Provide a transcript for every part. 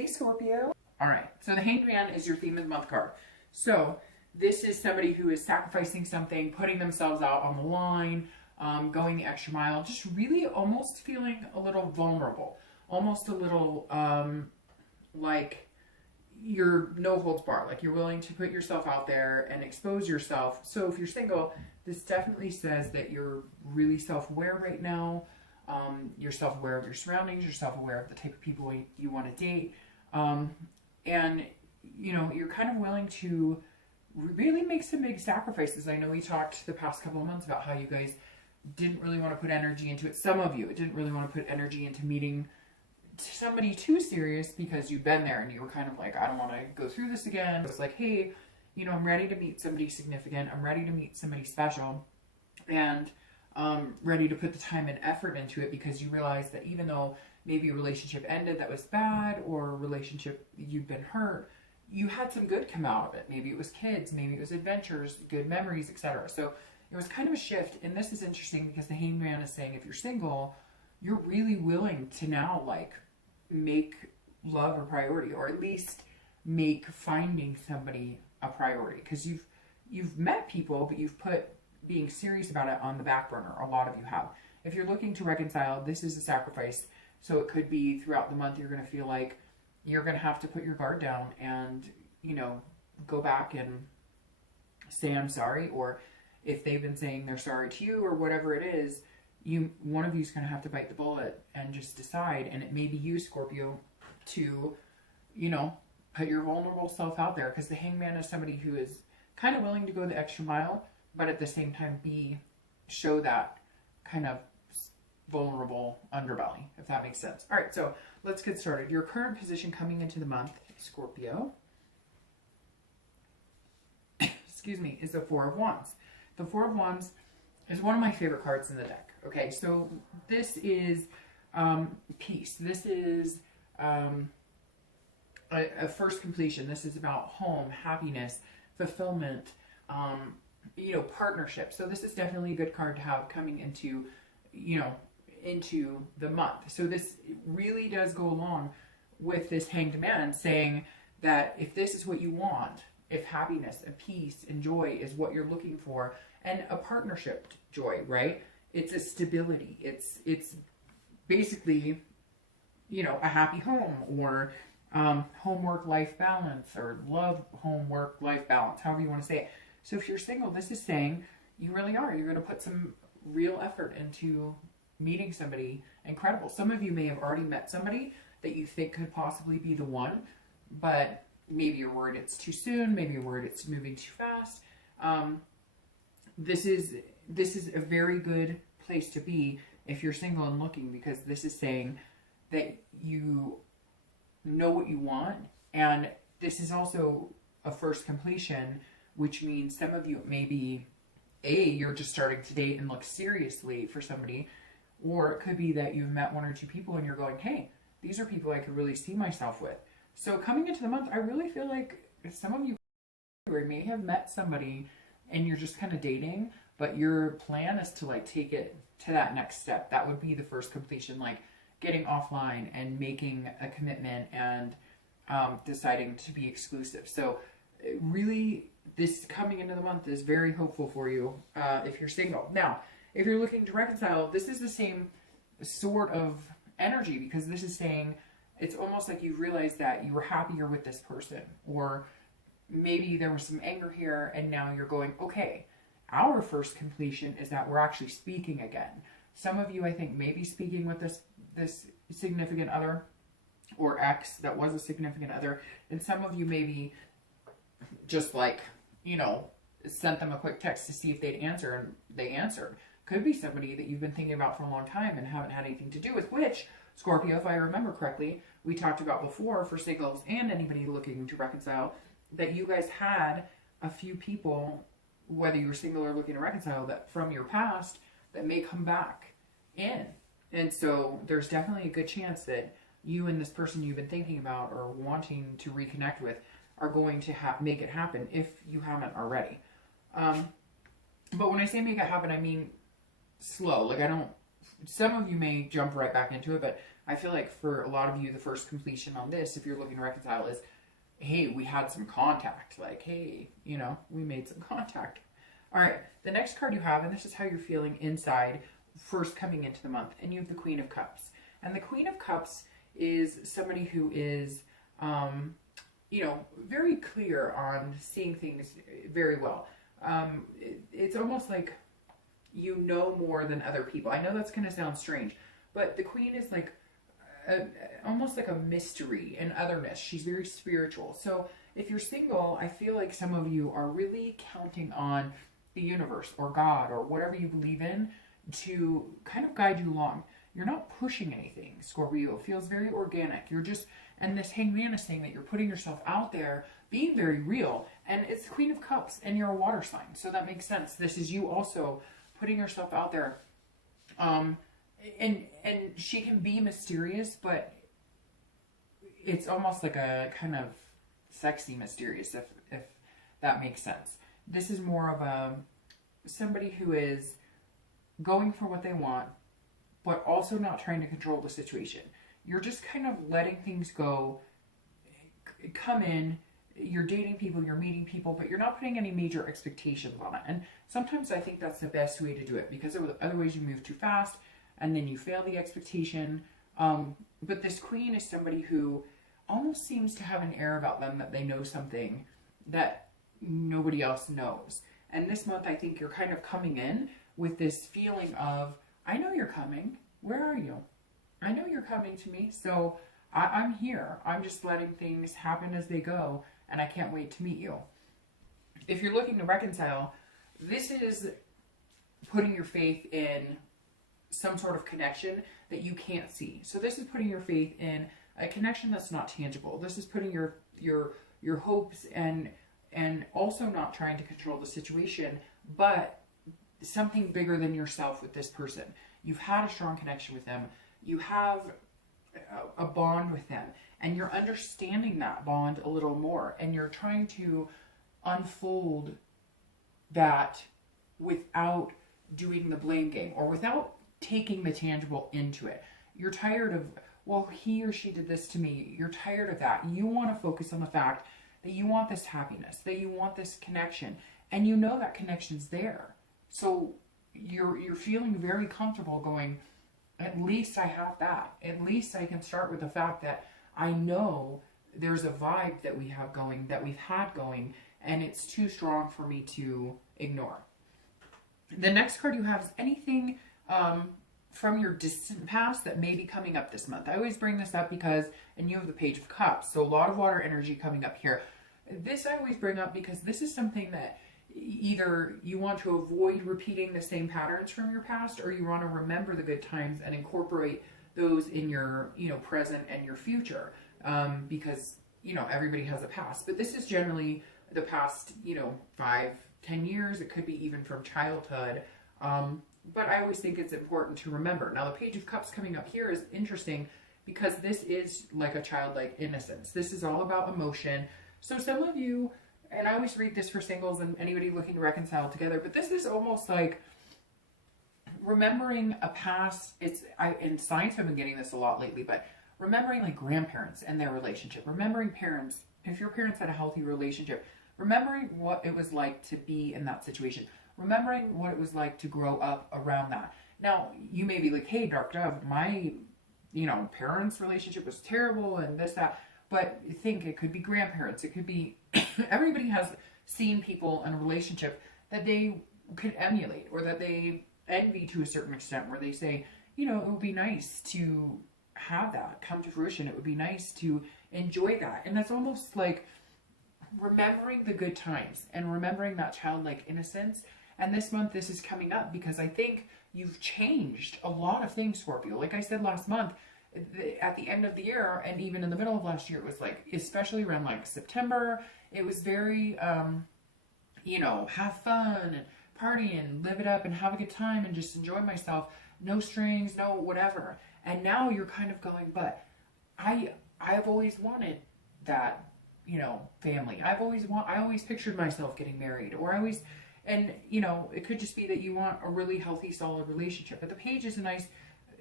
Hey Scorpio. All right, so the Hanged Man is your theme of the month card. So this is somebody who is sacrificing something, putting themselves out on the line, going the extra mile, just really almost feeling a little vulnerable, almost a little like you're no holds barred, like you're willing to put yourself out there and expose yourself. So if you're single, this definitely says that you're really self-aware right now. You're self-aware of your surroundings, you're self-aware of the type of people you want to date. And you know, you're kind of willing to really make some big sacrifices. I know we talked the past couple of months about how you guys didn't really want to put energy into it. Some of you didn't really want to put energy into meeting somebody too serious because you've been there and you were kind of like, I don't want to go through this again. It's like, hey, you know, I'm ready to meet somebody significant. I'm ready to meet somebody special, and ready to put the time and effort into it, because you realize that even though maybe a relationship ended that was bad, or a relationship you've been hurt, you had some good come out of it. Maybe it was kids, maybe it was adventures, good memories, etc. So it was kind of a shift. And this is interesting because the Hanged Man is saying if you're single, you're really willing to now like make love a priority, or at least make finding somebody a priority, because you've met people, but you've put being serious about it on the back burner. A lot of you have. If you're looking to reconcile, this is a sacrifice. So it could be throughout the month you're going to feel like you're going to have to put your guard down and, you know, go back and say I'm sorry, or if they've been saying they're sorry to you or whatever it is, one of you is going to have to bite the bullet and just decide. And it may be you, Scorpio, to, you know, put your vulnerable self out there, because the Hanged Man is somebody who is kind of willing to go the extra mile, but at the same time show that kind of vulnerable underbelly, if that makes sense. All right, so let's get started. Your current position coming into the month, Scorpio, excuse me, is the Four of Wands. The Four of Wands is one of my favorite cards in the deck. Okay, so this is peace. This is a first completion. This is about home, happiness, fulfillment, you know, partnership. So this is definitely a good card to have coming into, you know, into the month. So this really does go along with this Hanged Man saying that if this is what you want, if happiness and peace and joy is what you're looking for, and a partnership joy, right? It's a stability. It's basically, you know, a happy home, or home-work-life balance, or love, home-work-life balance, however you want to say it. So if you're single, this is saying you really are. You're going to put some real effort into meeting somebody incredible. Some of you may have already met somebody that you think could possibly be the one, but maybe you're worried it's too soon. Maybe you're worried it's moving too fast. This is a very good place to be if you're single and looking, because this is saying that you know what you want. And this is also a first completion, which means some of you maybe you're just starting to date and look seriously for somebody, or it could be that you've met one or two people and you're going, hey, these are people I could really see myself with. So coming into the month, I really feel like some of you may have met somebody and you're just kind of dating, but your plan is to like take it to that next step. That would be the first completion, like getting offline and making a commitment and deciding to be exclusive. So really, this coming into the month is very hopeful for you if you're single. Now, if you're looking to reconcile, this is the same sort of energy, because this is saying it's almost like you realized that you were happier with this person, or maybe there was some anger here and now you're going, okay, our first completion is that we're actually speaking again. Some of you, I think, may be speaking with this significant other or ex that was a significant other, and some of you maybe just like, you know, sent them a quick text to see if they'd answer, and they answered. Could be somebody that you've been thinking about for a long time and haven't had anything to do with, which, Scorpio, if I remember correctly, we talked about before for singles and anybody looking to reconcile, that you guys had a few people, whether you were single or looking to reconcile, that from your past that may come back in. And so there's definitely a good chance that you and this person you've been thinking about or wanting to reconnect with are going to make it happen if you haven't already. But when I say make it happen, I mean slow. Like, some of you may jump right back into it, but I feel like for a lot of you, the first completion on this, if you're looking to reconcile, is, hey, we had some contact. Like, hey, you know, we made some contact. All right, the next card you have, and this is how you're feeling inside first coming into the month, and you have the Queen of Cups. And the Queen of Cups is somebody who is, you know, very clear on seeing things very well. It's almost like you know more than other people. I know that's going to sound strange, but the Queen is like almost like a mystery and otherness. She's very spiritual. So if you're single, I feel like some of you are really counting on the universe or God or whatever you believe in to kind of guide you along. You're not pushing anything, Scorpio. It feels very organic. You're just, and this Hangman is saying that you're putting yourself out there, being very real. And it's the Queen of Cups, and you're a water sign, so that makes sense. This is you also putting yourself out there. And she can be mysterious, but it's almost like a kind of sexy mysterious, if that makes sense. This is more of somebody who is going for what they want, but also not trying to control the situation. You're just kind of letting things go, come in, you're dating people, you're meeting people, but you're not putting any major expectations on it. And sometimes I think that's the best way to do it, because otherwise you move too fast and then you fail the expectation. But this Queen is somebody who almost seems to have an air about them that they know something that nobody else knows. And this month I think you're kind of coming in with this feeling of, I know you're coming. Where are you? I know you're coming to me, so I'm here. I'm just letting things happen as they go, and I can't wait to meet you. If you're looking to reconcile, this is putting your faith in some sort of connection that you can't see. So this is putting your faith in a connection that's not tangible. This is putting your hopes and also not trying to control the situation, but something bigger than yourself with this person. You've had a strong connection with them. You have a bond with them, and you're understanding that bond a little more, and you're trying to unfold that without doing the blame game or without taking the tangible into it. You're tired of, well, he or she did this to me. You're tired of that. You want to focus on the fact that you want this happiness, that you want this connection, and you know that connection's there. So you're feeling very comfortable going, at least I have that. At least I can start with the fact that I know there's a vibe that we have going, that we've had going, and it's too strong for me to ignore. The next card you have is anything from your distant past that may be coming up this month. I always bring this up because, and you have the Page of Cups, so a lot of water energy coming up here. This I always bring up because this is something that either you want to avoid repeating the same patterns from your past, or you want to remember the good times and incorporate those in your, present and your future. Because, everybody has a past, but this is generally the past, 5-10 years. It could be even from childhood. But I always think it's important to remember. Now, the Page of Cups coming up here is interesting because this is like a childlike innocence. This is all about emotion. So some of you, and I always read this for singles and anybody looking to reconcile together, but this is almost like remembering a past. In science I've been getting this a lot lately, but remembering like grandparents and their relationship, remembering parents, if your parents had a healthy relationship, remembering what it was like to be in that situation, remembering what it was like to grow up around that. Now, you may be like, hey, Dark Dove, my, parents' relationship was terrible and this, that. But think it could be grandparents. It could be, everybody has seen people in a relationship that they could emulate or that they envy to a certain extent, where they say, it would be nice to have that come to fruition. It would be nice to enjoy that. And that's almost like remembering the good times and remembering that childlike innocence. And this month, this is coming up because I think you've changed a lot of things, Scorpio. Like I said last month, at the end of the year and even in the middle of last year, it was like, especially around like September, it was very, have fun and party and live it up and have a good time and just enjoy myself. No strings, no whatever. And now you're kind of going, but I've always wanted that, family. I always pictured myself getting married, or and it could just be that you want a really healthy, solid relationship. But the Page is a nice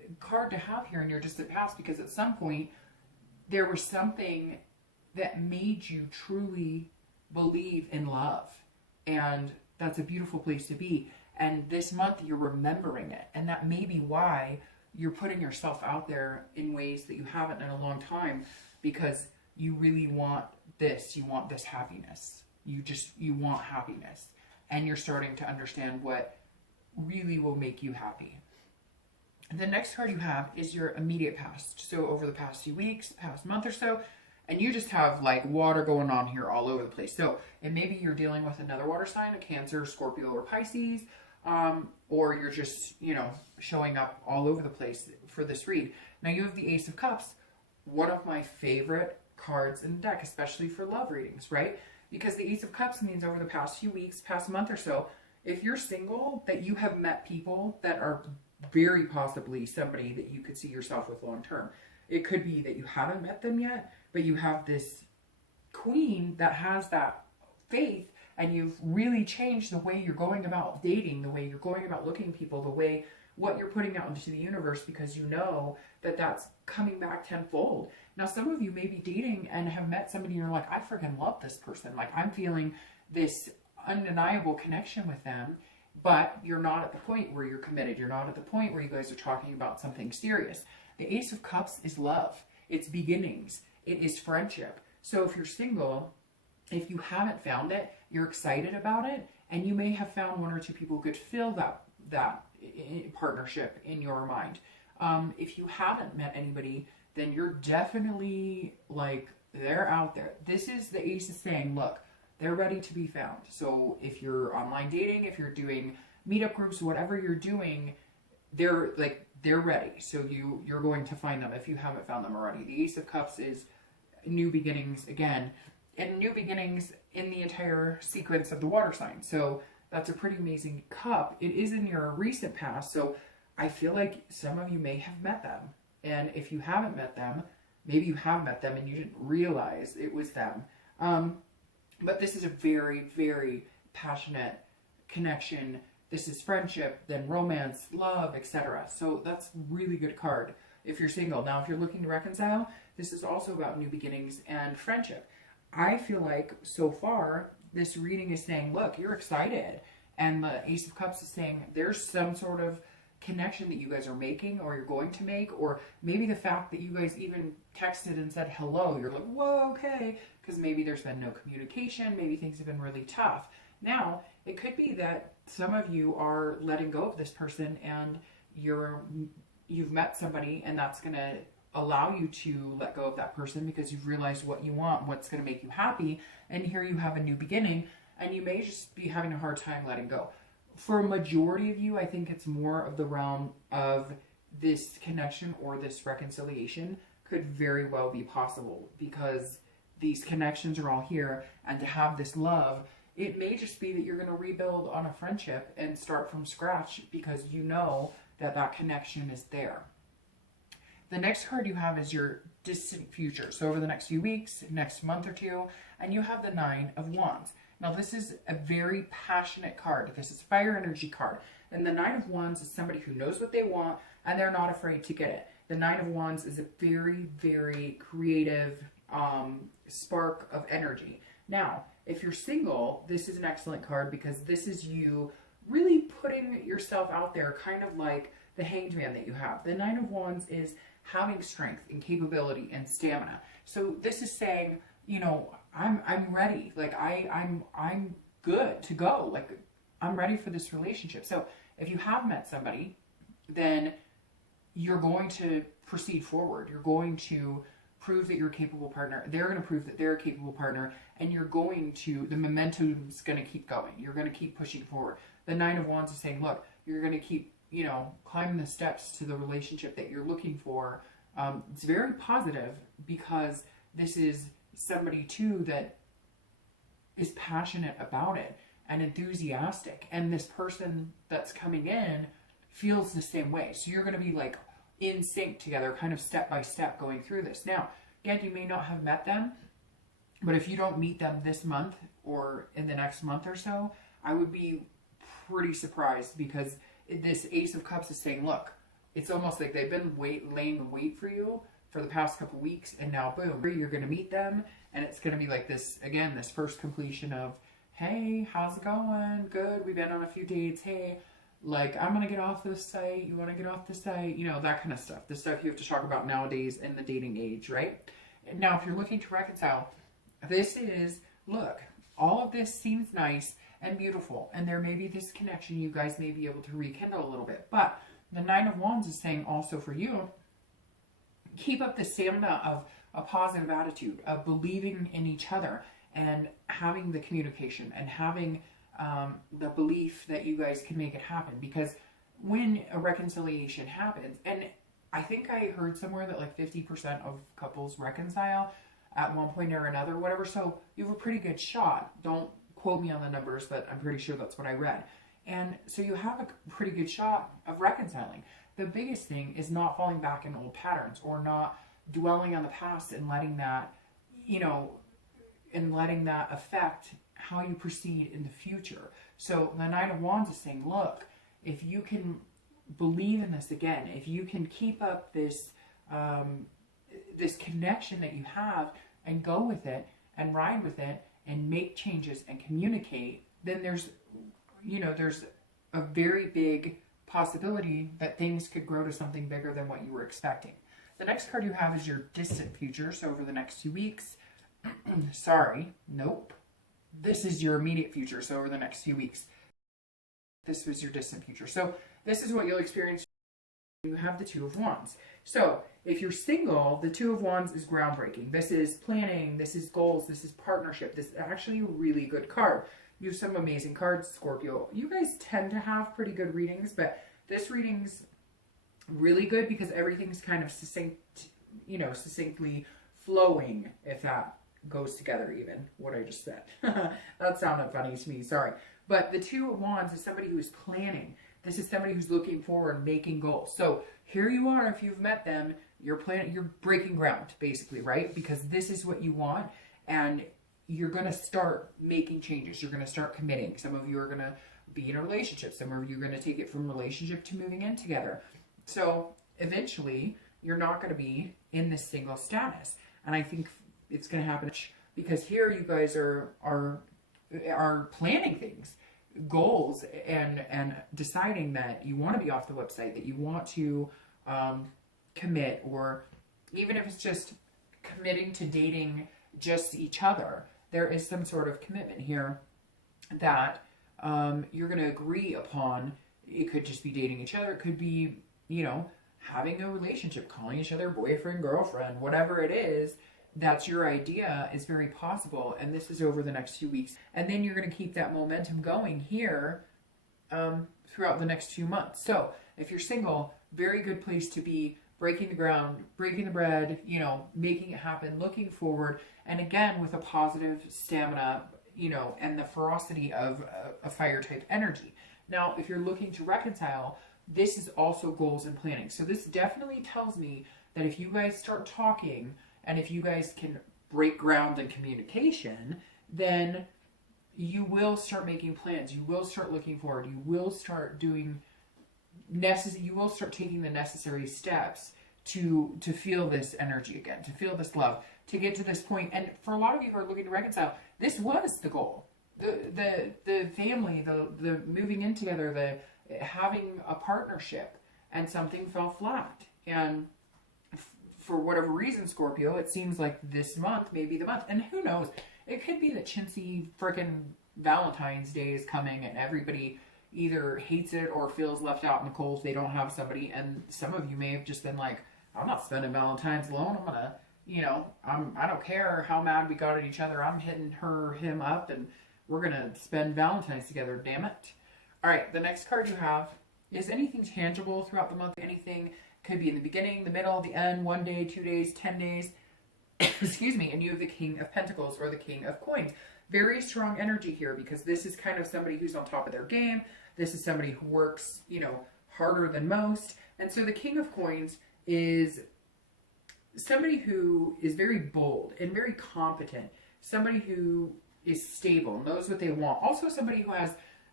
card to have here in your distant past, because at some point there was something that made you truly believe in love. And that's a beautiful place to be. And this month you're remembering it. And that may be why you're putting yourself out there in ways that you haven't in a long time, because you really want this. You want this happiness. You want happiness. And you're starting to understand what really will make you happy. The next card you have is your immediate past. So over the past few weeks, past month or so, and you just have like water going on here all over the place. So, and maybe you're dealing with another water sign, a Cancer, Scorpio, or Pisces, or you're just, you know, showing up all over the place for this read. Now you have the Ace of Cups, one of my favorite cards in the deck, especially for love readings, right? Because the Ace of Cups means over the past few weeks, past month or so, if you're single, that you have met people that are very possibly somebody that you could see yourself with long term. It could be that you haven't met them yet, but you have this queen that has that faith, and you've really changed the way you're going about dating, the way you're going about looking at people, the way what you're putting out into the universe, because you know that that's coming back tenfold. Now, some of you may be dating and have met somebody and you're like, I freaking love this person. Like, I'm feeling this undeniable connection with them, but you're not at the point where you're committed. You're not at the point where you guys are talking about something serious. The Ace of Cups is love. It's beginnings. It is friendship. So if you're single, if you haven't found it, you're excited about it, and you may have found one or two people who could fill that partnership in your mind. If you haven't met anybody, then you're definitely like, they're out there. This is the Ace is saying, look, they're ready to be found. So if you're online dating, if you're doing meetup groups, whatever you're doing, they're ready. So you're going to find them if you haven't found them already. The Ace of Cups is new beginnings again, and new beginnings in the entire sequence of the water sign. So that's a pretty amazing cup. It is in your recent past, so I feel like some of you may have met them. And if you haven't met them, maybe you have met them and you didn't realize it was them. But this is a very, very passionate connection. This is friendship, then romance, love, etc. So that's a really good card if you're single. Now, if you're looking to reconcile, this is also about new beginnings and friendship. I feel like so far, this reading is saying, look, you're excited. And the Ace of Cups is saying there's some sort of connection that you guys are making, or you're going to make, or maybe the fact that you guys even texted and said hello, you're like, whoa, okay, because maybe there's been no communication, maybe things have been really tough. Now, it could be that some of you are letting go of this person, and you've met somebody, and that's going to allow you to let go of that person because you've realized what you want, what's going to make you happy, and here you have a new beginning, and you may just be having a hard time letting go. For a majority of you, I think it's more of the realm of this connection or this reconciliation could very well be possible, because these connections are all here, and to have this love, it may just be that you're going to rebuild on a friendship and start from scratch because you know that that connection is there. The next card you have is your distant future. So over the next few weeks, next month or two, and you have the Nine of Wands. Now, this is a very passionate card. This is a fire energy card. And the Nine of Wands is somebody who knows what they want, and they're not afraid to get it. The Nine of Wands is a very, very creative spark of energy. Now, if you're single, this is an excellent card because this is you really putting yourself out there, kind of like the Hanged Man that you have. The Nine of Wands is having strength and capability and stamina. So this is saying, you know, I'm ready. Like I'm good to go. Like I'm ready for this relationship. So if you have met somebody, then you're going to proceed forward. You're going to prove that you're a capable partner. They're going to prove that they're a capable partner, and you're going to, the momentum's going to keep going. You're going to keep pushing forward. The Nine of Wands is saying, look, you're going to keep, you know, climbing the steps to the relationship that you're looking for. It's very positive because this is somebody too that is passionate about it and enthusiastic, and this person that's coming in feels the same way. So you're going to be like in sync together, kind of step by step going through this. Now, again, you may not have met them, but if you don't meet them this month or in the next month or so, I would be pretty surprised because this Ace of Cups is saying, look, it's almost like they've been laying in wait for you for the past couple weeks, and now boom, you're going to meet them, and it's going to be like this, again, this first completion of, hey, how's it going? Good, we've been on a few dates. Hey, like, I'm going to get off this site. You want to get off the site? You know, that kind of stuff. The stuff you have to talk about nowadays in the dating age, right? Now, if you're looking to reconcile, this is, look, all of this seems nice and beautiful, and there may be this connection you guys may be able to rekindle a little bit, but the Nine of Wands is saying also for you, keep up the stamina of a positive attitude, of believing in each other and having the communication and having the belief that you guys can make it happen. Because when a reconciliation happens, and I think I heard somewhere that like 50% of couples reconcile at one point or another, whatever. So you have a pretty good shot. Don't quote me on the numbers, but I'm pretty sure that's what I read. And so you have a pretty good shot of reconciling. The biggest thing is not falling back in old patterns or not dwelling on the past and letting that, you know, and letting that affect how you proceed in the future. So the Nine of Wands is saying, look, if you can believe in this again, if you can keep up this, this connection that you have and go with it and ride with it and make changes and communicate, then there's, you know, there's a very big possibility that things could grow to something bigger than what you were expecting. The next card you have is your distant future. So over the next 2 weeks, sorry, nope. This is your immediate future. So over the next few weeks, this was your distant future. So this is what you'll experience. You have the Two of Wands. So if you're single, the Two of Wands is groundbreaking. This is planning. This is goals. This is partnership. This is actually a really good card. You have some amazing cards, Scorpio. You guys tend to have pretty good readings, but this reading's really good because everything's kind of succinct, you know, succinctly flowing, if that goes together even, what I just said. That sounded funny to me, sorry. But the Two of Wands is somebody who's planning. This is somebody who's looking forward, making goals. So here you are, if you've met them, you're breaking ground, basically, right? Because this is what you want, and you're going to start making changes. You're going to start committing. Some of you are going to be in a relationship. Some of you are going to take it from relationship to moving in together. So eventually, you're not going to be in this single status. And I think it's going to happen because here you guys are planning things, goals, and deciding that you want to be off the website, that you want to commit, or even if it's just committing to dating just each other. There is some sort of commitment here that you're going to agree upon. It could just be dating each other. It could be, you know, having a relationship, calling each other boyfriend, girlfriend, whatever it is. That's your idea is very possible. And this is over the next few weeks. And then you're going to keep that momentum going here throughout the next few months. So if you're single, very good place to be, breaking the ground, breaking the bread, you know, making it happen, looking forward. And again, with a positive stamina, you know, and the ferocity of a fire type energy. Now, if you're looking to reconcile, this is also goals and planning. So this definitely tells me that if you guys start talking and if you guys can break ground in communication, then you will start making plans. You will start looking forward. You will start doing you will start taking the necessary steps to feel this energy again, to feel this love, to get to this point. And for a lot of you who are looking to reconcile, this was the goal. The family, the moving in together, the having a partnership, and something fell flat. And for whatever reason, Scorpio, it seems like this month may be the month. And who knows? It could be that chintzy frickin' Valentine's Day is coming and everybody either hates it or feels left out in the cold if they don't have somebody. And some of you may have just been like, I'm not spending Valentine's alone. I'm gonna, you know, I don't care how mad we got at each other. I'm hitting him up, and we're gonna spend Valentine's together, damn it. All right, the next card you have is anything tangible throughout the month. Anything could be in the beginning, the middle, the end, 1 day, 2 days, 10 days. Excuse me. And you have the King of Pentacles or the King of Coins. Very strong energy here because this is kind of somebody who's on top of their game. This is somebody who works, you know, harder than most. And so the King of Coins is somebody who is very bold and very competent. Somebody who is stable, knows what they want. Also somebody who has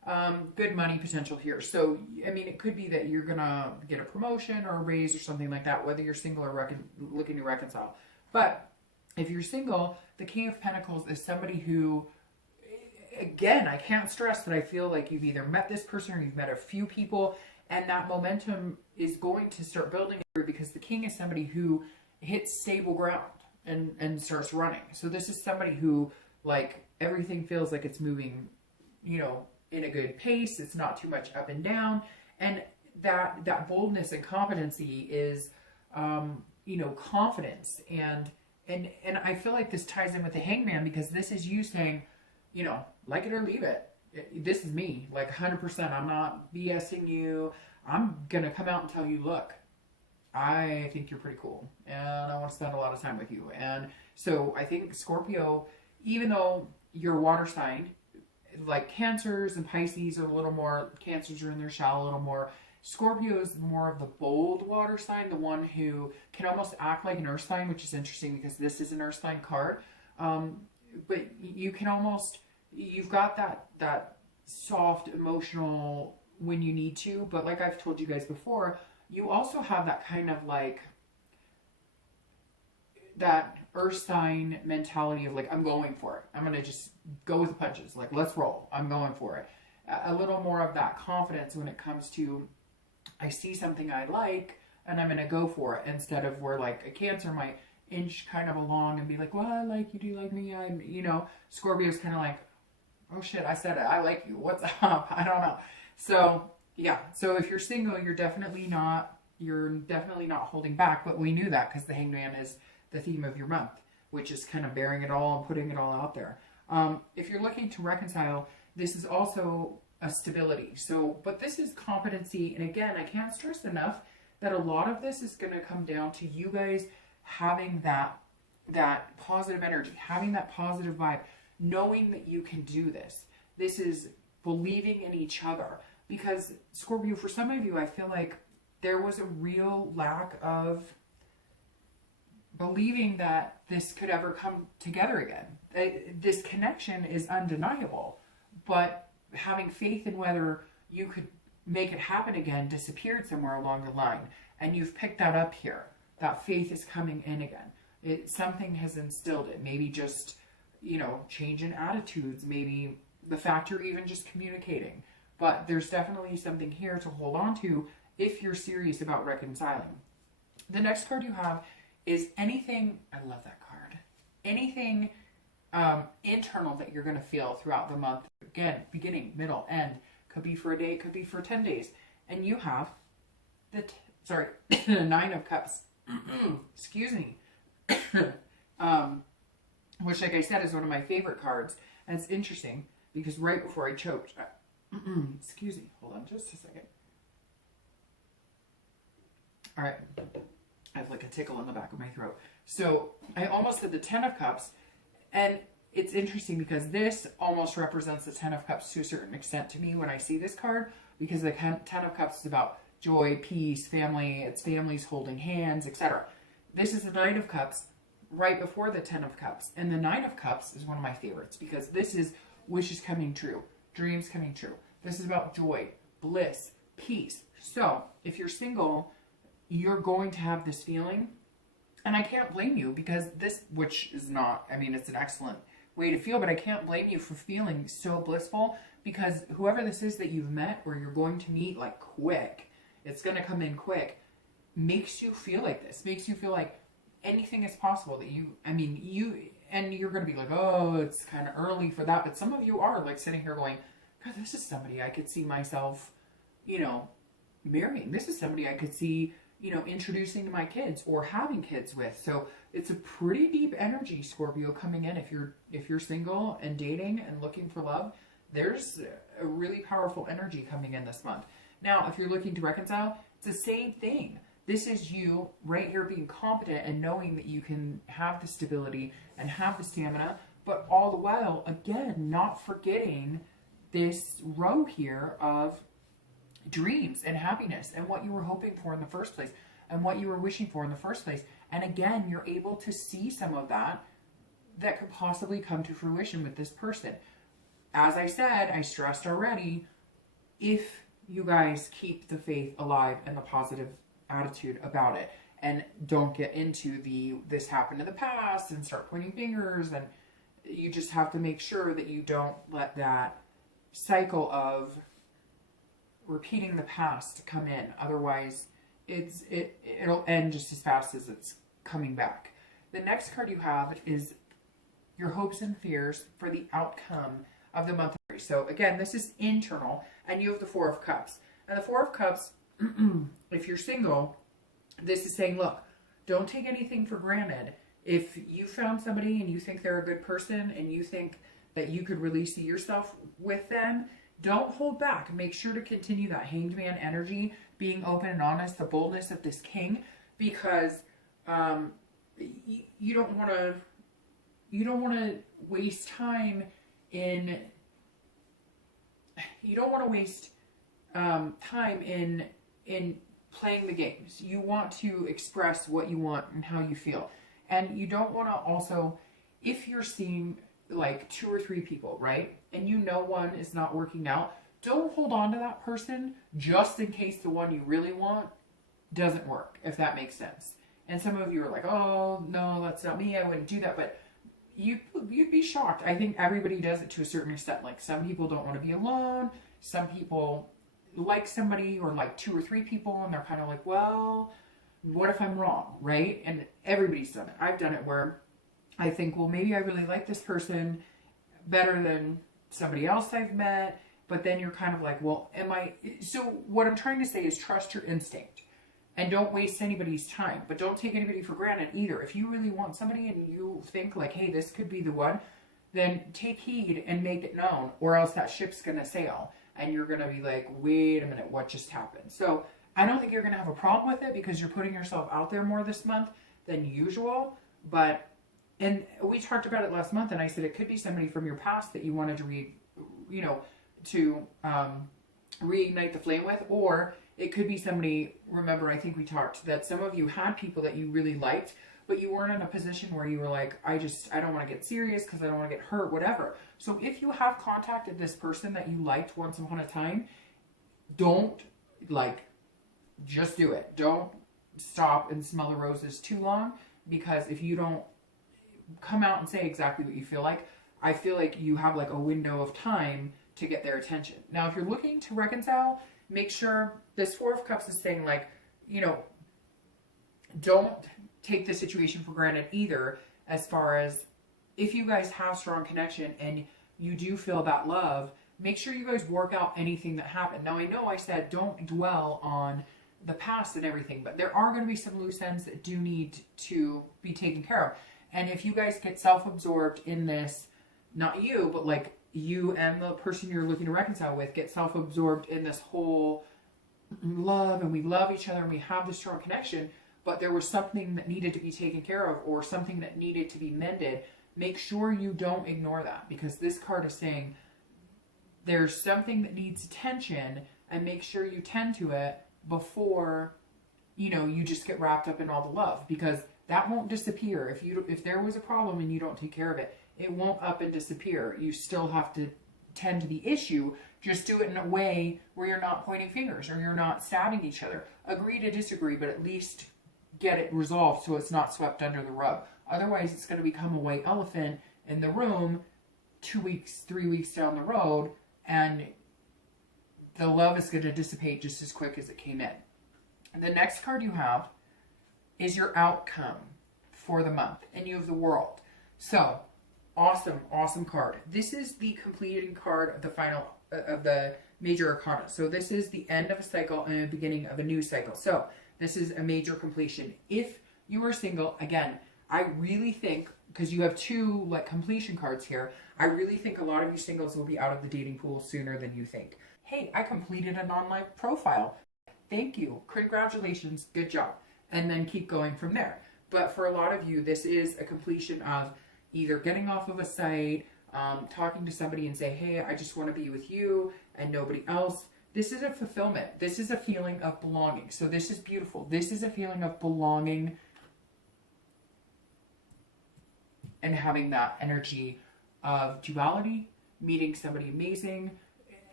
Good money potential here. So, I mean, it could be that you're going to get a promotion or a raise or something like that, whether you're single or looking to reconcile. But if you're single, the King of Pentacles is somebody who, again, I can't stress that I feel like you've either met this person or you've met a few people, and that momentum is going to start building because the King is somebody who hits stable ground and starts running. So this is somebody who, like, everything feels like it's moving, you know, in a good pace. It's not too much up and down. And that boldness and competency is, you know, confidence. And I feel like this ties in with the Hangman, because this is you saying, you know, like it or leave it. This is me, like 100%. I'm not BSing you. I'm going to come out and tell you, look, I think you're pretty cool and I want to spend a lot of time with you. And so I think Scorpio, even though you're water sign, like Cancers and Pisces are a little more, Cancers are in their shell a little more. Scorpio is more of the bold water sign, the one who can almost act like an earth sign, which is interesting because this is an earth sign card. But you can almost, you've got that soft emotional when you need to, but like I've told you guys before, you also have that kind of like that earth sign mentality of like, I'm going for it. I'm going to just go with the punches. Like, let's roll. I'm going for it. A little more of that confidence when it comes to, I see something I like and I'm going to go for it, instead of where like a Cancer might inch kind of along and be like, well, I like you. Do you like me? I'm, you know, Scorpio's kind of like, oh shit, I said it. I like you. What's up? I don't know. So yeah. So if you're single, you're definitely not holding back, but we knew that because the Hangman is the theme of your month, which is kind of bearing it all and putting it all out there. If you're looking to reconcile, this is also a stability. So, but this is competency. And again, I can't stress enough that a lot of this is going to come down to you guys having that positive energy, having that positive vibe, knowing that you can do this. This is believing in each other. Because Scorpio, for some of you, I feel like there was a real lack of believing that this could ever come together again. This connection is undeniable, but having faith in whether you could make it happen again disappeared somewhere along the line. And you've picked that up here. That faith is coming in again. Something has instilled it. Maybe just, you know, change in attitudes. Maybe the fact you're even just communicating. But there's definitely something here to hold on to if you're serious about reconciling. The next card you have is anything, I love that card, anything internal that you're going to feel throughout the month. Again, beginning, middle, end. Could be for a day, could be for 10 days. And you have the, Nine of Cups. Excuse me. Which, like I said, is one of my favorite cards. And it's interesting because right before I choked, excuse me, hold on just a second. All right, I have like a tickle in the back of my throat. So I almost did the 10 of Cups, and it's interesting because this almost represents the 10 of Cups to a certain extent to me when I see this card, because the 10 of Cups is about joy, peace, family, it's families holding hands, etc. This is the 9 of Cups right before the 10 of Cups, and the 9 of Cups is one of my favorites because this is wishes coming true, dreams coming true. This is about joy, bliss, peace. So if you're single, you're going to have this feeling, and I can't blame you because this, which is not, I mean, it's an excellent way to feel, but I can't blame you for feeling so blissful, because whoever this is that you've met or you're going to meet, like, quick, it's going to come in quick, makes you feel like this, makes you feel like anything is possible, that you, I mean, and you're going to be like, oh, it's kind of early for that, but some of you are like sitting here going, God, this is somebody I could see myself, you know, marrying. This is somebody I could see, you know, introducing to my kids or having kids with. So it's a pretty deep energy, Scorpio, coming in. If you're single and dating and looking for love, there's a really powerful energy coming in this month. Now, if you're looking to reconcile, it's the same thing. This is you right here being confident and knowing that you can have the stability and have the stamina, but all the while, again, not forgetting this row here of dreams and happiness and what you were hoping for in the first place and what you were wishing for in the first place. And again, you're able to see some of that could possibly come to fruition with this person. As I said, I stressed already, if you guys keep the faith alive and the positive attitude about it, and don't get into this happened in the past and start pointing fingers, and you just have to make sure that you don't let that cycle of repeating the past come in. Otherwise, it'll end just as fast as it's coming back. The next card you have is your hopes and fears for the outcome of the month of Aries. So again, this is internal, and you have the Four of Cups. And the Four of Cups, if you're single, this is saying, look, don't take anything for granted. If you found somebody and you think they're a good person and you think that you could really see yourself with them, don't hold back. Make sure to continue that Hanged Man energy, being open and honest, the boldness of this King, because you don't want to waste time in playing the games. You want to express what you want and how you feel. And you don't want to also, if you're seeing like 2 or 3 people, right? And you know one is not working out, don't hold on to that person just in case the one you really want doesn't work, if that makes sense. And some of you are like, oh, no, that's not me. I wouldn't do that. But you'd be shocked. I think everybody does it to a certain extent. Like, some people don't want to be alone. Some people like somebody, or like 2 or 3 people, and they're kind of like, well, what if I'm wrong, right? And everybody's done it. I've done it where I think, well, maybe I really like this person better than somebody else I've met. But then you're kind of like, well, am I? So what I'm trying to say is trust your instinct. And don't waste anybody's time. But don't take anybody for granted either. If you really want somebody and you think like, hey, this could be the one, then take heed and make it known. Or else that ship's going to sail. And you're going to be like, wait a minute, what just happened? So I don't think you're going to have a problem with it, because you're putting yourself out there more this month than usual. But, and we talked about it last month, and I said it could be somebody from your past that you wanted to reignite the flame with, or it could be somebody, remember, I think we talked that some of you had people that you really liked, but you weren't in a position where you were like, I don't want to get serious because I don't want to get hurt, whatever. So if you have contacted this person that you liked once upon a time, don't, just do it. Don't stop and smell the roses too long, because if you don't come out and say exactly what you feel like, I feel like you have like a window of time to get their attention. Now, if you're looking to reconcile, make sure this Four of Cups is saying, like, don't take the situation for granted either, as far as if you guys have strong connection and you do feel that love, make sure you guys work out anything that happened. Now, I know I said don't dwell on the past and everything, but there are going to be some loose ends that do need to be taken care of. And if you guys get self-absorbed in this, not you, but like you and the person you're looking to reconcile with get self-absorbed in this whole love, and we love each other and we have this strong connection, but there was something that needed to be taken care of, or something that needed to be mended, make sure you don't ignore that, because this card is saying there's something that needs attention, and make sure you tend to it before, you just get wrapped up in all the love, because that won't disappear. If there was a problem and you don't take care of it, it won't up and disappear. You still have to tend to the issue. Just do it in a way where you're not pointing fingers or you're not stabbing each other. Agree to disagree, but at least get it resolved so it's not swept under the rug. Otherwise, it's going to become a white elephant in the room 2 weeks, 3 weeks down the road, and the love is going to dissipate just as quick as it came in. And the next card you have is your outcome for the month, and you have the World. So, awesome card. This is the completing card of the final of the major arcana. So this is the end of a cycle and the beginning of a new cycle. So this is a major completion. If you are single, again, I really think, because you have 2 completion cards here, I really think a lot of you singles will be out of the dating pool sooner than you think. Hey, I completed an online profile. Thank you. Congratulations. Good job. And then keep going from there. But for a lot of you, this is a completion of either getting off of a site, talking to somebody and say, hey, I just want to be with you and nobody else. This is a fulfillment. This is a feeling of belonging. So this is beautiful. This is a feeling of belonging and having that energy of duality, meeting somebody amazing.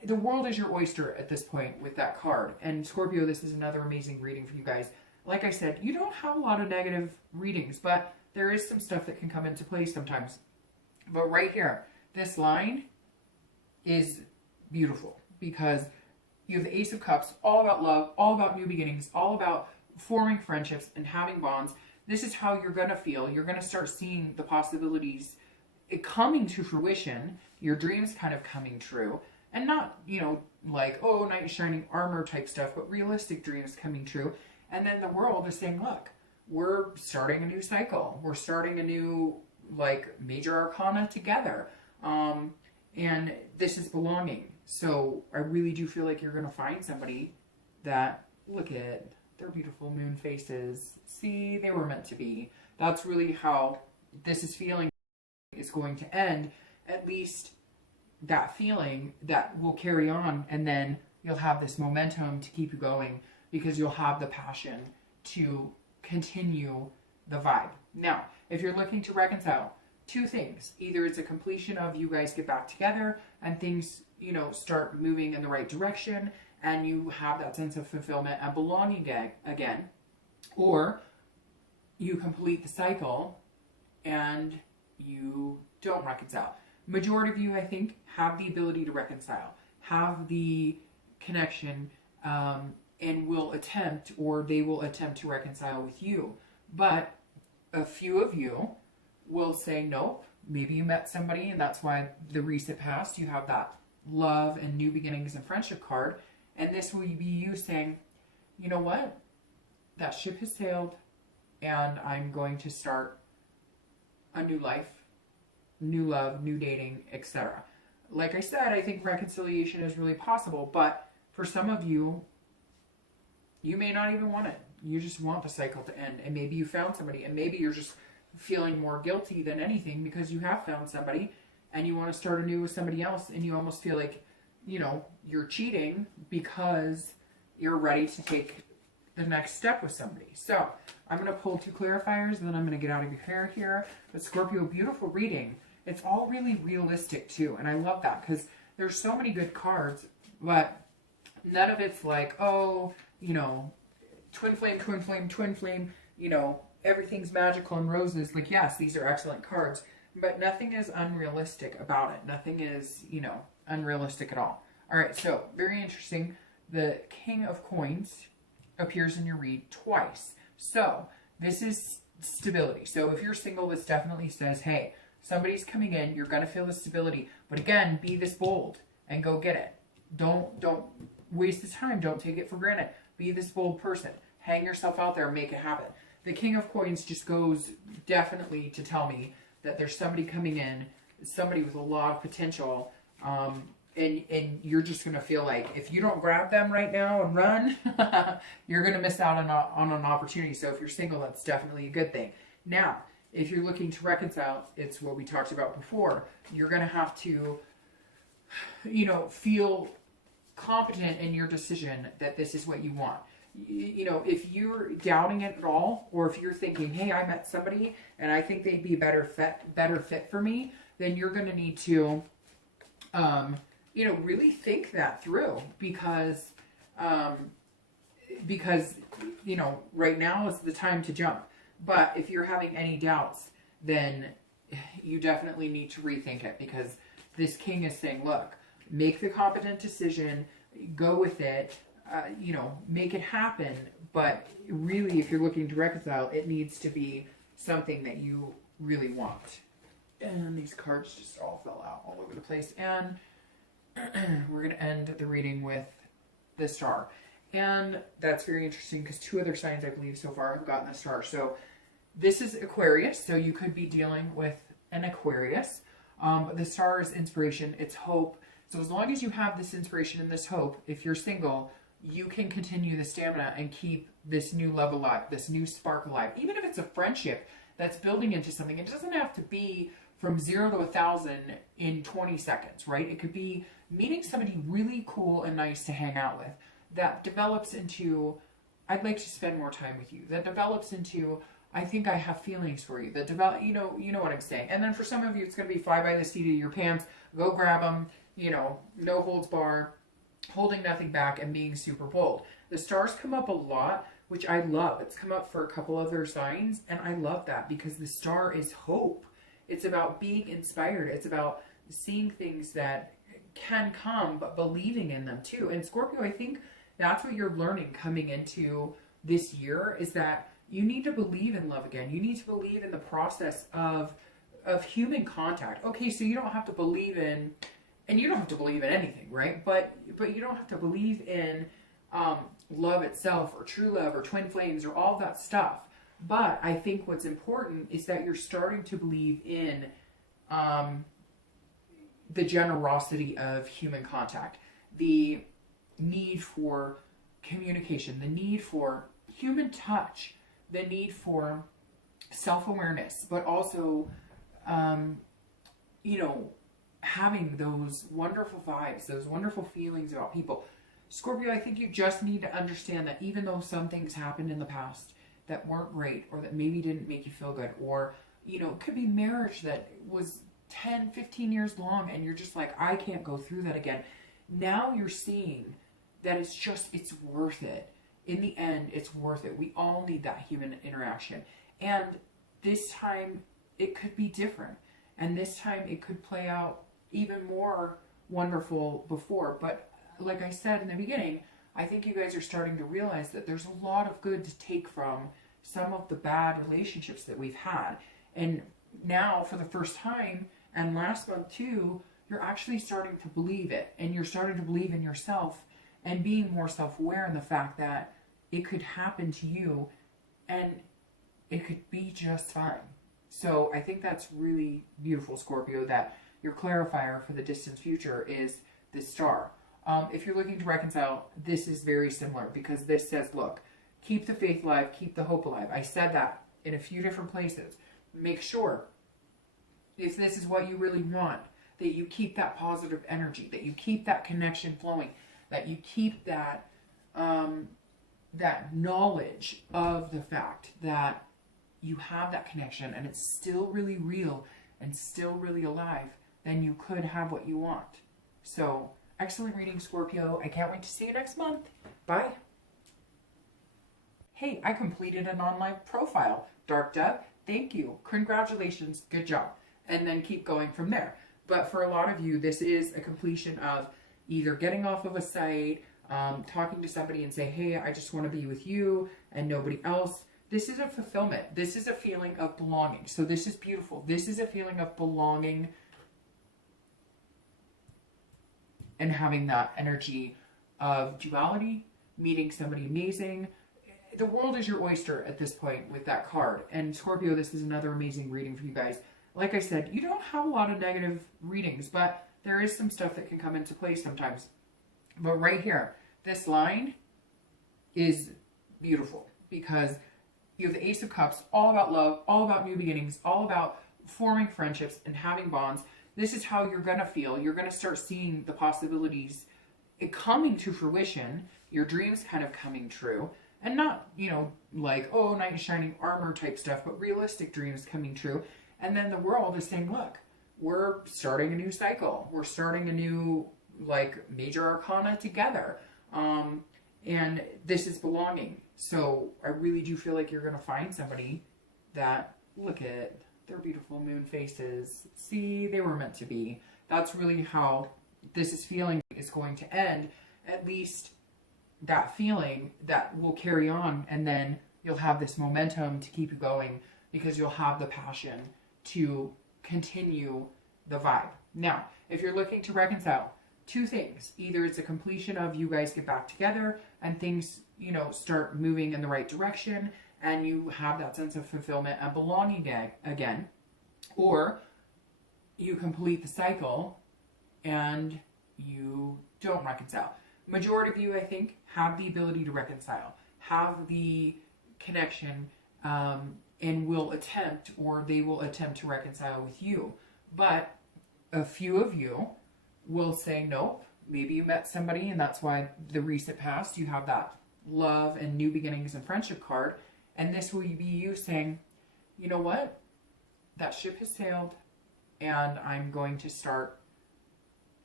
the world is your oyster at this point with that card. And Scorpio, this is another amazing reading for you guys. Like I said, you don't have a lot of negative readings, but there is some stuff that can come into play sometimes. But right here, this line is beautiful because you have the Ace of Cups, all about love, all about new beginnings, all about forming friendships and having bonds. This is how you're going to feel. You're going to start seeing the possibilities coming to fruition, your dreams kind of coming true. And not, you know, like, oh, knight in shining armor type stuff, but realistic dreams coming true. And then the world is saying, look, we're starting a new cycle. We're starting a new, like, major arcana together. And this is belonging. So I really do feel like you're going to find somebody that, look at their beautiful moon faces. See, they were meant to be. That's really how this is feeling is going to end. At least that feeling that will carry on, and then you'll have this momentum to keep you going because you'll have the passion to continue the vibe. Now, if you're looking to reconcile, two things. Either it's a completion of you guys get back together and things, you know, start moving in the right direction and you have that sense of fulfillment and belonging again, or you complete the cycle and you don't reconcile. Majority of you, I think, have the ability to reconcile, have the connection, and will attempt, or they will attempt to reconcile with you. But a few of you will say, nope, maybe you met somebody and that's why the recent past, you have that love and new beginnings and friendship card. And this will be you saying, you know what? That ship has sailed and I'm going to start a new life, new love, new dating, etc. Like I said, I think reconciliation is really possible, but for some of you, you may not even want it. You just want the cycle to end, and maybe you found somebody, and maybe you're just feeling more guilty than anything because you have found somebody and you want to start anew with somebody else, and you almost feel like, you know, you're cheating because you're ready to take the next step with somebody. So I'm going to pull two clarifiers and then I'm going to get out of your hair here. But Scorpio, beautiful reading. It's all really realistic too. And I love that because there's so many good cards, but none of it's like, oh, you know, twin flame, twin flame, twin flame, you know, everything's magical and roses. Like, yes, these are excellent cards, but nothing is unrealistic about it. Nothing is, you know, unrealistic at all. All right, so very interesting. The King of Coins appears in your read twice. So this is stability. So if you're single, this definitely says, hey, somebody's coming in, you're going to feel the stability. But again, be this bold and go get it. Don't waste the time. Don't take it for granted. Be this bold person. Hang yourself out there and make it happen. The King of Coins just goes definitely to tell me that there's somebody coming in, somebody with a lot of potential, and you're just going to feel like if you don't grab them right now and run, you're going to miss out on an opportunity. So if you're single, that's definitely a good thing. Now, if you're looking to reconcile, it's what we talked about before. You're going to have to, you know, feel competent in your decision that this is what you want. You know, if you're doubting it at all, or if you're thinking, hey, I met somebody and I think they'd be a better fit for me, then you're going to need to, you know, really think that through because, you know, right now is the time to jump. But if you're having any doubts, then you definitely need to rethink it, because this king is saying, look, make the competent decision, go with it, you know, make it happen. But really, if you're looking to reconcile, it needs to be something that you really want. And these cards just all fell out all over the place. And we're going to end the reading with the star. And that's very interesting because two other signs, I believe, so far have gotten the star. So this is Aquarius. So you could be dealing with an Aquarius. The star is inspiration. It's hope. So as long as you have this inspiration and this hope, if you're single, you can continue the stamina and keep this new love alive, this new spark alive. Even if it's a friendship that's building into something, it doesn't have to be from 0 to 1,000 in 20 seconds, right? It could be meeting somebody really cool and nice to hang out with that develops into, I'd like to spend more time with you. That develops into, I think I have feelings for you. That develop, you know what I'm saying. And then for some of you, it's going to be fly by the seat of your pants. Go grab them, you know, no holds bar, holding nothing back, and being super bold. The stars come up a lot, which I love. It's come up for a couple other signs, and I love that because the star is hope. It's about being inspired. It's about seeing things that can come, but believing in them too. And Scorpio, I think that's what you're learning coming into this year, is that you need to believe in love again. You need to believe in the process of human contact. Okay, so you don't have to believe in, and you don't have to believe in anything, right? But you don't have to believe in love itself, or true love, or twin flames, or all that stuff. But I think what's important is that you're starting to believe in the generosity of human contact, the need for communication, the need for human touch, the need for self-awareness, but also, you know, having those wonderful vibes, those wonderful feelings about people. Scorpio, I think you just need to understand that even though some things happened in the past that weren't great, or that maybe didn't make you feel good, or, you know, it could be marriage that was 10, 15 years long, and you're just like, I can't go through that again. Now you're seeing that it's worth it. In the end, it's worth it. We all need that human interaction. And this time, it could be different. And this time, it could play out even more wonderful before. But like I said in the beginning, I think you guys are starting to realize that there's a lot of good to take from some of the bad relationships that we've had. And now, for the first time, and last month too, you're actually starting to believe it. And you're starting to believe in yourself, and being more self-aware in the fact that it could happen to you and it could be just fine. So I think that's really beautiful, Scorpio, that your clarifier for the distant future is the star. If you're looking to reconcile, this is very similar, because this says, look, keep the faith alive, keep the hope alive. I said that in a few different places. Make sure, if this is what you really want, that you keep that positive energy, that you keep that connection flowing, that you keep that that knowledge of the fact that you have that connection and it's still really real and still really alive, then you could have what you want. So, excellent reading, Scorpio. I can't wait to see you next month. Bye. Hey, I completed an online profile. Dark Dove, thank you. Congratulations. Good job. And then keep going from there. But for a lot of you, this is a completion of either getting off of a site, talking to somebody and say, hey, I just want to be with you and nobody else. This is a fulfillment. This is a feeling of belonging. So this is beautiful. This is a feeling of belonging and having that energy of duality, meeting somebody amazing. The world is your oyster at this point with that card. And Scorpio, this is another amazing reading for you guys. Like I said, you don't have a lot of negative readings, but there is some stuff that can come into play sometimes. But right here, this line is beautiful because you have the Ace of Cups, all about love, all about new beginnings, all about forming friendships and having bonds. This is how you're going to feel. You're going to start seeing the possibilities coming to fruition, your dreams kind of coming true. And not, you know, like, oh, knight in shining armor type stuff, but realistic dreams coming true. And then the world is saying, look, we're starting a new cycle. We're starting a new, like, major arcana together. And this is belonging. So I really do feel like you're going to find somebody that, look at their beautiful moon faces. See, they were meant to be. That's really how this is feeling is going to end. At least that feeling that will carry on, and then you'll have this momentum to keep you going because you'll have the passion to continue the vibe. Now, if you're looking to reconcile, two things. Either it's a completion of you guys get back together and things, you know, start moving in the right direction and you have that sense of fulfillment and belonging again, or you complete the cycle and you don't reconcile. Majority of you, I think, have the ability to reconcile, have the connection, and will attempt, or they will attempt to reconcile with you. But a few of you will say, nope, maybe you met somebody and that's why the recent past, you have that love and new beginnings and friendship card. And this will be you saying, you know what? That ship has sailed and I'm going to start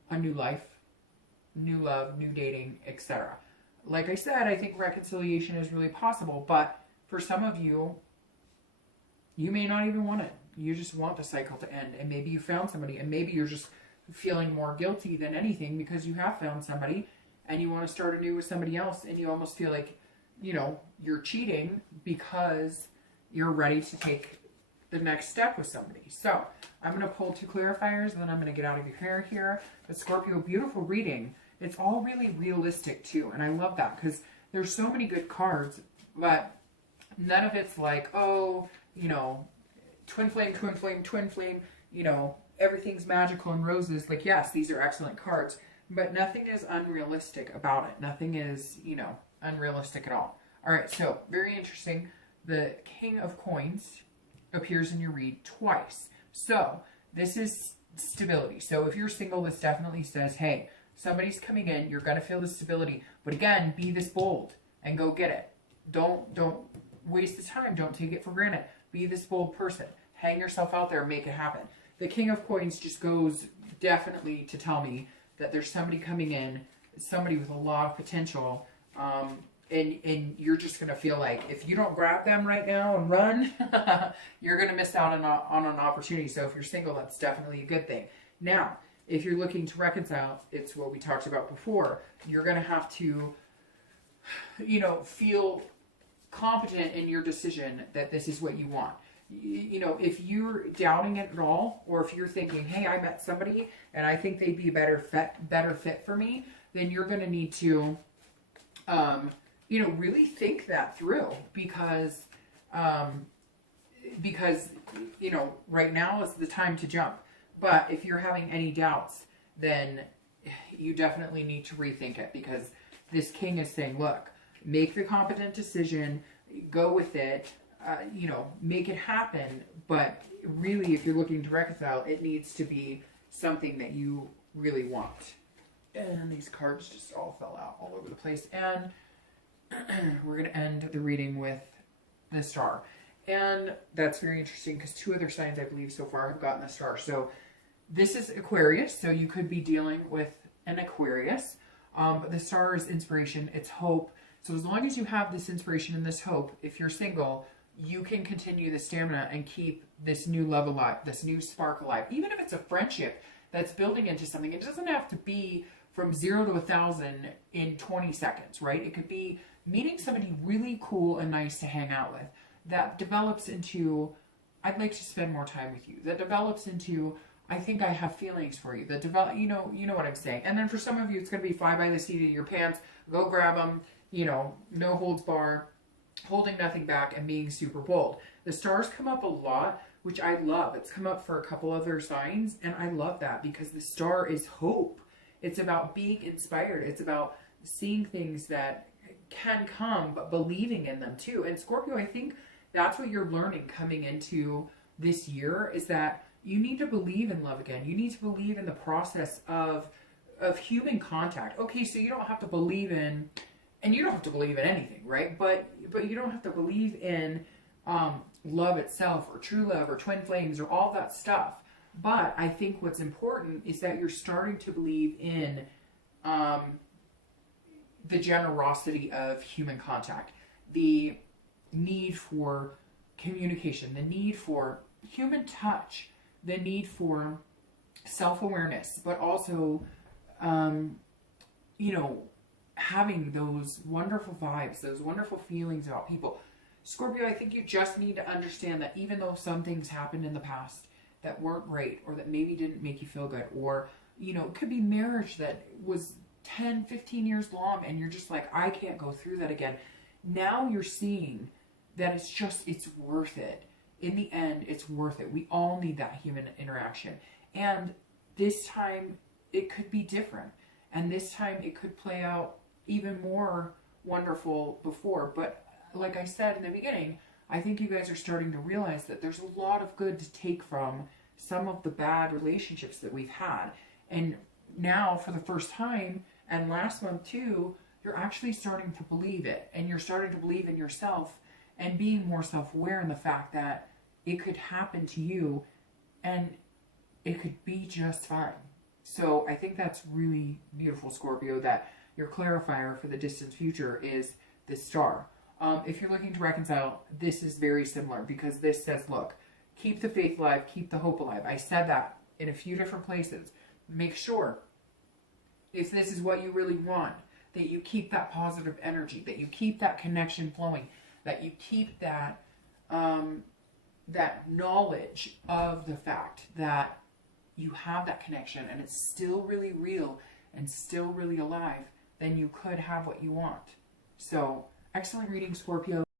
a new life, new love, new dating, etc. Like I said, I think reconciliation is really possible, but for some of you, you may not even want it. You just want the cycle to end, and maybe you found somebody, and maybe you're just feeling more guilty than anything because you have found somebody and you want to start anew with somebody else, and you almost feel like, you know, you're cheating because you're ready to take the next step with somebody. So I'm going to pull 2 clarifiers, and then I'm going to get out of your hair here. But Scorpio, beautiful reading. It's all really realistic too, and I love that because there's so many good cards, but none of it's like, oh, you know, twin flame, twin flame, twin flame, you know, everything's magical and roses. Like, yes, these are excellent cards, but nothing is unrealistic about it. Nothing is, you know, unrealistic at all. All right, so very interesting. The King of Coins appears in your read twice. So this is stability. So if you're single, this definitely says, hey, somebody's coming in, you're going to feel the stability. But again, be this bold and go get it. Don't waste the time. Don't take it for granted. Be this bold person. Hang yourself out there and make it happen. The King of Coins just goes definitely to tell me that there's somebody coming in, somebody with a lot of potential, and you're just going to feel like if you don't grab them right now and run, you're going to miss out on an opportunity. So if you're single, that's definitely a good thing. Now, if you're looking to reconcile, it's what we talked about before. You're going to have to, you know, feel confident in your decision that this is what you want. You know, if you're doubting it at all, or if you're thinking, hey, I met somebody and I think they'd be a better fit for me, then you're going to need to, you know, really think that through, because, you know, right now is the time to jump. But if you're having any doubts, then you definitely need to rethink it, because this King is saying, look, make the competent decision, go with it, you know, make it happen. But really, if you're looking to reconcile, it needs to be something that you really want. And these cards just all fell out all over the place. And we're going to end the reading with the Star. And that's very interesting because 2 other signs, I believe, so far have gotten the Star. So this is Aquarius, so you could be dealing with an Aquarius. But the Star is inspiration, it's hope. So as long as you have this inspiration and this hope, if you're single, you can continue the stamina and keep this new love alive, this new spark alive. Even if it's a friendship that's building into something, it doesn't have to be from 0 to 1,000 in 20 seconds, right? It could be meeting somebody really cool and nice to hang out with that develops into, I'd like to spend more time with you. That develops into, I think I have feelings for you. That develop, you know what I'm saying. And then for some of you, it's going to be fly by the seat of your pants. Go grab them, you know, no holds bar, holding nothing back, and being super bold. The Stars come up a lot, which I love. It's come up for a couple other signs, and I love that because the Star is hope. It's about being inspired. It's about seeing things that can come, but believing in them too. And Scorpio, I think that's what you're learning coming into this year, is that you need to believe in love again. You need to believe in the process of human contact. Okay, so you don't have to believe in, and you don't have to believe in anything, right? But you don't have to believe in love itself, or true love, or twin flames, or all that stuff. But I think what's important is that you're starting to believe in the generosity of human contact, the need for communication, the need for human touch, the need for self-awareness, but also, you know, having those wonderful vibes, those wonderful feelings about people. Scorpio, I think you just need to understand that even though some things happened in the past that weren't great, or that maybe didn't make you feel good, or, you know, it could be marriage that was 10, 15 years long, and you're just like, I can't go through that again. Now you're seeing that it's worth it. In the end, it's worth it. We all need that human interaction. And this time, it could be different. And this time, it could play out even more wonderful before. But like I said in the beginning, I think you guys are starting to realize that there's a lot of good to take from some of the bad relationships that we've had. And now, for the first time, and last month too, you're actually starting to believe it. And you're starting to believe in yourself and being more self-aware in the fact that it could happen to you and it could be just fine. So I think that's really beautiful, Scorpio, that your clarifier for the distant future is the Star. If you're looking to reconcile, this is very similar because this says, look, keep the faith alive, keep the hope alive. I said that in a few different places. Make sure, if this is what you really want, that you keep that positive energy, that you keep that connection flowing, that you keep that that knowledge of the fact that you have that connection and it's still really real and still really alive, then you could have what you want. So, excellent reading, Scorpio.